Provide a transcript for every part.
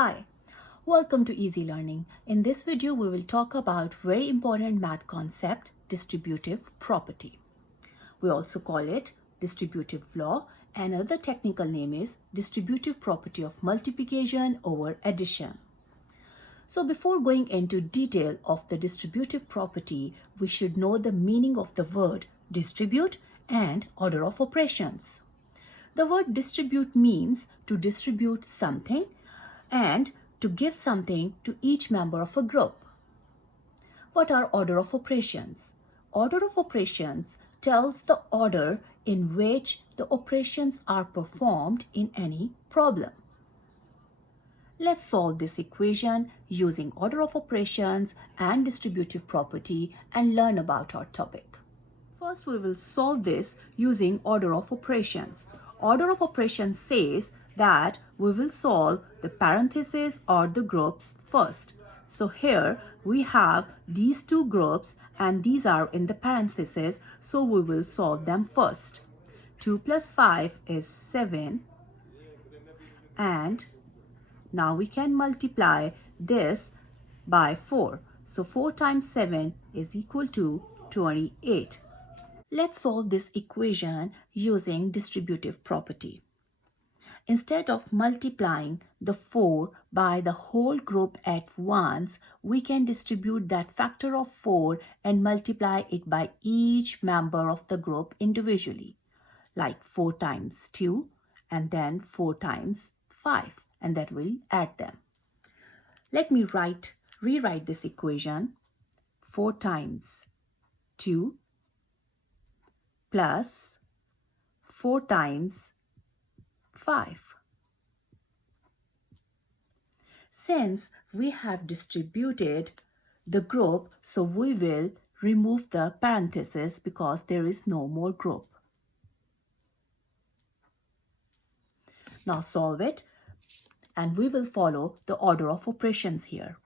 Hi, welcome to Easy Learning. In this video, we will talk about very important math concept, distributive property. We also call it distributive law, and another technical name is distributive property of multiplication over addition. So before going into detail of the distributive property, we should know the meaning of the word distribute and order of operations. The word distribute means to distribute something and to give something to each member of a group. What are order of operations? Order of operations tells the order in which the operations are performed in any problem. Let's solve this equation using order of operations and distributive property and learn about our topic. First, we will solve this using order of operations. Order of operations says that we will solve the parentheses or the groups first. So here we have these two groups and these are in the parentheses, so we will solve them first. 2 plus 5 is 7, and now we can multiply this by 4. So 4 times 7 is equal to 28. Let's solve this equation using distributive property. Instead of multiplying the 4 by the whole group at once, we can distribute that factor of 4 and multiply it by each member of the group individually, like 4 times 2 and then 4 times 5, and that will add them. Let me rewrite this equation. 4 times 2 plus 4 times 5. Since we have distributed the group, so we will remove the parentheses because there is no more group. Now solve it, and we will follow the order of operations here.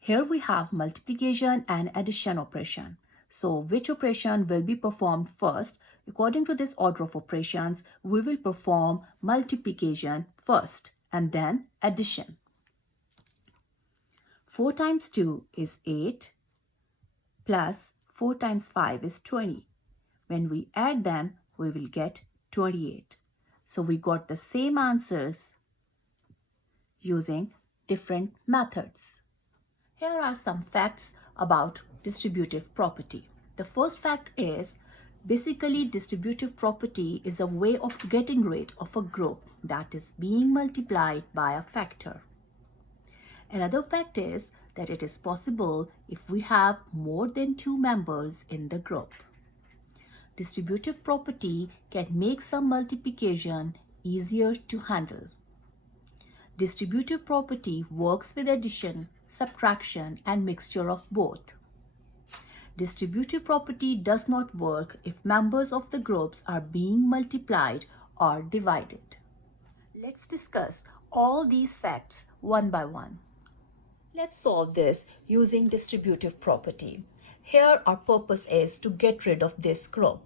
Here we have multiplication and addition operation. So which operation will be performed first? According to this order of operations, we will perform multiplication first and then addition. 4 times 2 is 8 plus 4 times 5 is 20. When we add them, we will get 28. So we got the same answers using different methods. Here are some facts about distributive property. The first fact is, basically distributive property is a way of getting rid of a group that is being multiplied by a factor. Another fact is that it is possible if we have more than 2 members in the group. Distributive property can make some multiplication easier to handle. Distributive property works with addition, subtraction, and mixture of both. Distributive property does not work if members of the groups are being multiplied or divided. Let's discuss all these facts one by one. Let's solve this using distributive property. Here our purpose is to get rid of this group.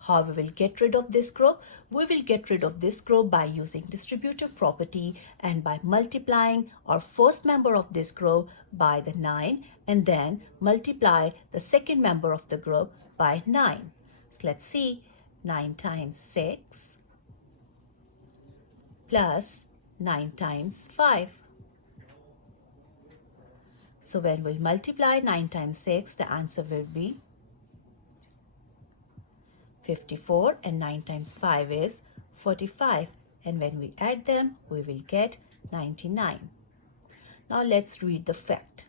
How we will get rid of this group? We will get rid of this group by using distributive property and by multiplying our first member of this group by the 9 and then multiply the second member of the group by 9. So let's see, 9 times 6 plus 9 times 5. So when we multiply 9 times 6, the answer will be 54, and 9 times 5 is 45, and when we add them we will get 99. Now let's read the fact.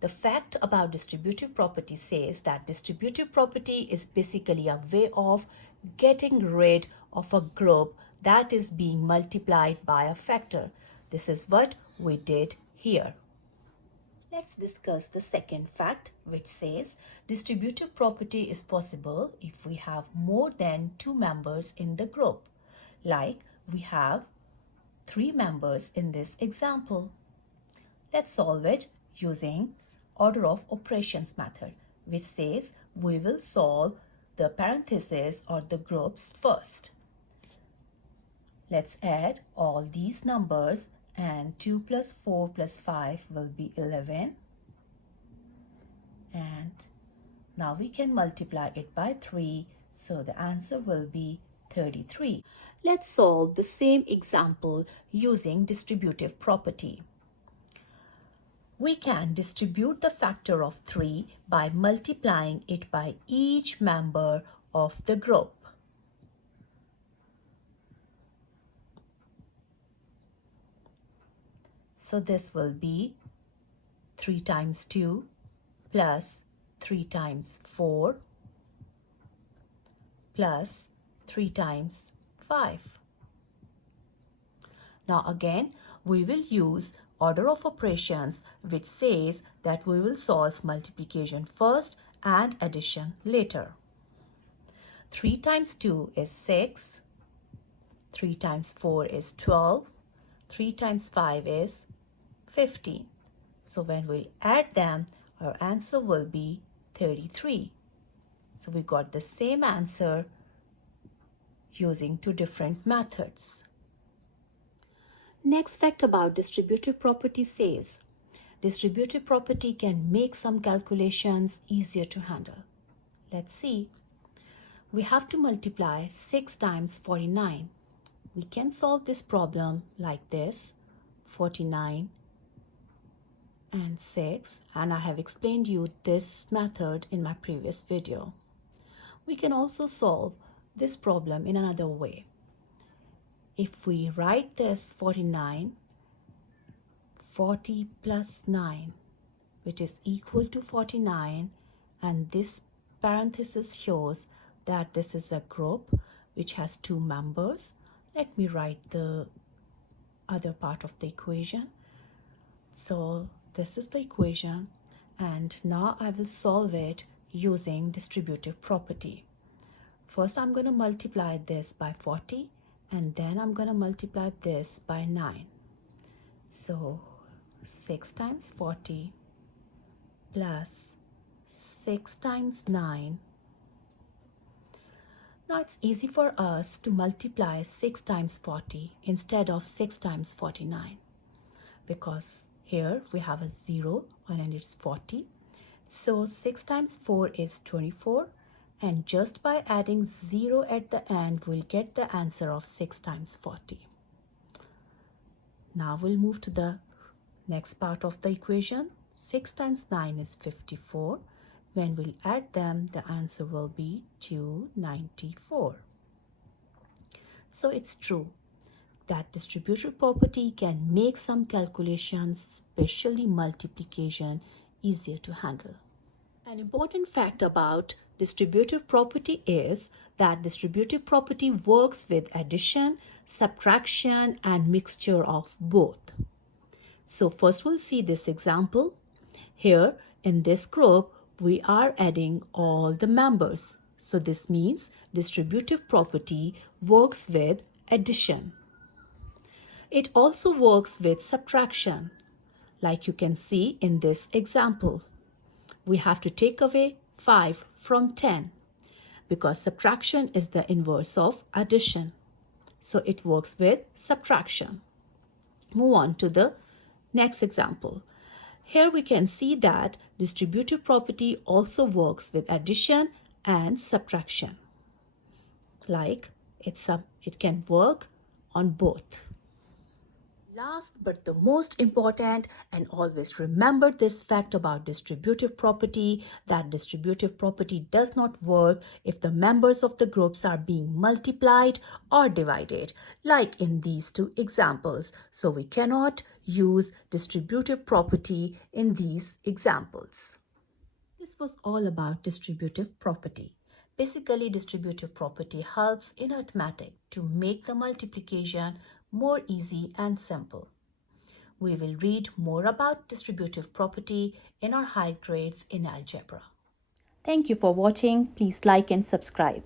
The fact about distributive property says that distributive property is basically a way of getting rid of a group that is being multiplied by a factor. This is what we did here. Let's discuss the second fact, which says distributive property is possible if we have more than 2 members in the group. Like we have 3 members in this example. Let's solve it using order of operations method, which says we will solve the parentheses or the groups first. Let's add all these numbers and 2 plus 4 plus 5 will be 11, and now we can multiply it by 3, so the answer will be 33. Let's solve the same example using distributive property. We can distribute the factor of 3 by multiplying it by each member of the group. So this will be 3 times 2 plus 3 times 4 plus 3 times 5. Now again, we will use order of operations, which says that we will solve multiplication first and addition later. 3 times 2 is 6, 3 times 4 is 12, 3 times 5 is 15. So when we add them, our answer will be 33. So we got the same answer using two different methods. Next fact about distributive property says, distributive property can make some calculations easier to handle. Let's see. We have to multiply 6 times 49. We can solve this problem like this, 49 and 6, and I have explained you this method in my previous video. We can also solve this problem in another way. If we write this 49, 40 plus 9, which is equal to 49, and this parenthesis shows that this is a group which has 2 members. Let me write the other part of the equation. So this is the equation, and now I will solve it using distributive property. First, I'm going to multiply this by 40, and then I'm going to multiply this by 9. So 6 times 40 plus 6 times 9. Now it's easy for us to multiply 6 times 40 instead of 6 times 49, because here we have a 0 and it's 40. So 6 times 4 is 24. And just by adding 0 at the end, we'll get the answer of 6 times 40. Now we'll move to the next part of the equation. 6 times 9 is 54. When we'll add them, the answer will be 294. So it's true that distributive property can make some calculations, especially multiplication, easier to handle. An important fact about distributive property is that distributive property works with addition, subtraction, and mixture of both. So first we'll see this example. Here in this group, we are adding all the members. So this means distributive property works with addition. It also works with subtraction, like you can see in this example. We have to take away 5 from 10 because subtraction is the inverse of addition. So it works with subtraction. Move on to the next example. Here we can see that distributive property also works with addition and subtraction. Like it can work on both. Last but the most important, and always remember this fact about distributive property, that distributive property does not work if the members of the groups are being multiplied or divided, like in these two examples. So we cannot use distributive property in these examples. This was all about distributive property. Basically, distributive property helps in arithmetic to make the multiplication more easy and simple. We will read more about distributive property in our higher grades in algebra. Thank you for watching. Please like and subscribe.